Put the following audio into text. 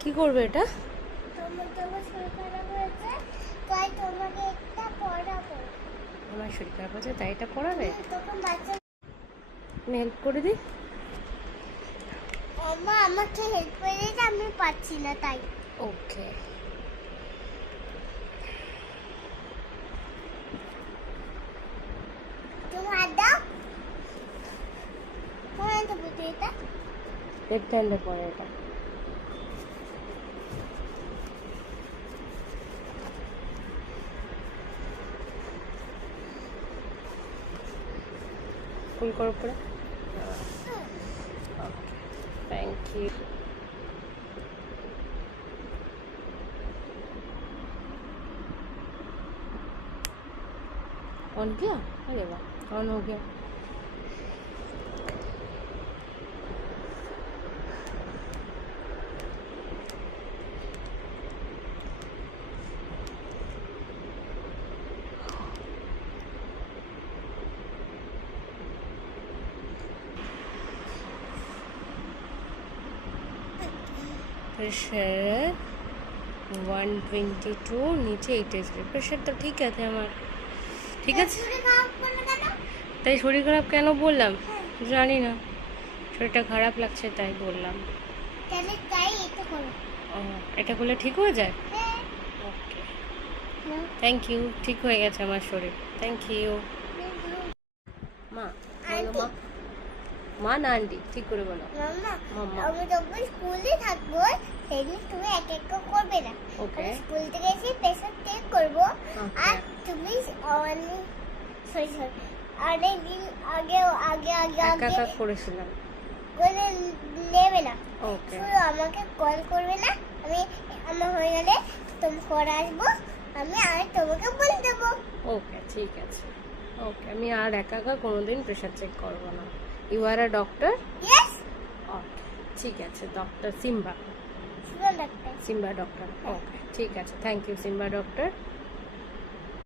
কি করবে এটা? তোমার শরীর খারাপ হয়েছে, তাই তোমাকে একটা পড়াবো। আমার শরীর খারাপ আছে তাই এটা পড়াবে? তখন বাচ্চা আমি হেল্প করে দিই। মা আমাকে হেল্প করে দিয়েছে, আমি পাচ্ছি না তাই। ওকে। তুমি হাত দাও। কোথায় তো বুঝি এটা? লেফট হ্যান্ডে পড়ে এটা। ফুল করো পরে। Thank you. ऑन किया? अरे वाह, ऑन हो गया। प्रेशर 122 नीचे 80 प्रेशर तो ठीक है আমার ঠিক আছে। তাই শরীর খারাপ কেন বললাম জানি না, শরীরটা খারাপ লাগছে তাই বললাম। তাহলে তাই এটা করো। এটা করলে ঠিক হয়ে যায়? ওকে, থ্যাংক ইউ। ঠিক হয়ে গেছে আমার শরীর, থ্যাংক ইউ। মা বলো মা। মা না আন্টি? ঠিক করে বলো। মাম্মা, আমি যখন স্কুলে থাকবো সেদিন তুমি এক এক করবে না। ওকে। আমি স্কুল থেকে এসে প্রেশার চেক করবো। আর তুমি সরি অনেক দিন আগে আগে আগে আগে একা করেছিলাম। করে নেবে না। ওকে। শুধু আমাকে কল করবে না, আমি আমার হয়ে গেলে তুমি করে আসবো, আমি আর তোমাকে বলে দেবো। ওকে ঠিক আছে। ওকে, আমি আর একা একা কোনোদিন প্রেশার চেক করবো না। You are a doctor? Yes. Okay ঠিক আছে, ডক্টর সিম্বা। শুনুন ডাক্তার। Simba doctor. ওকে ঠিক আছে, থ্যাংক ইউ সিম্বা ডক্টর।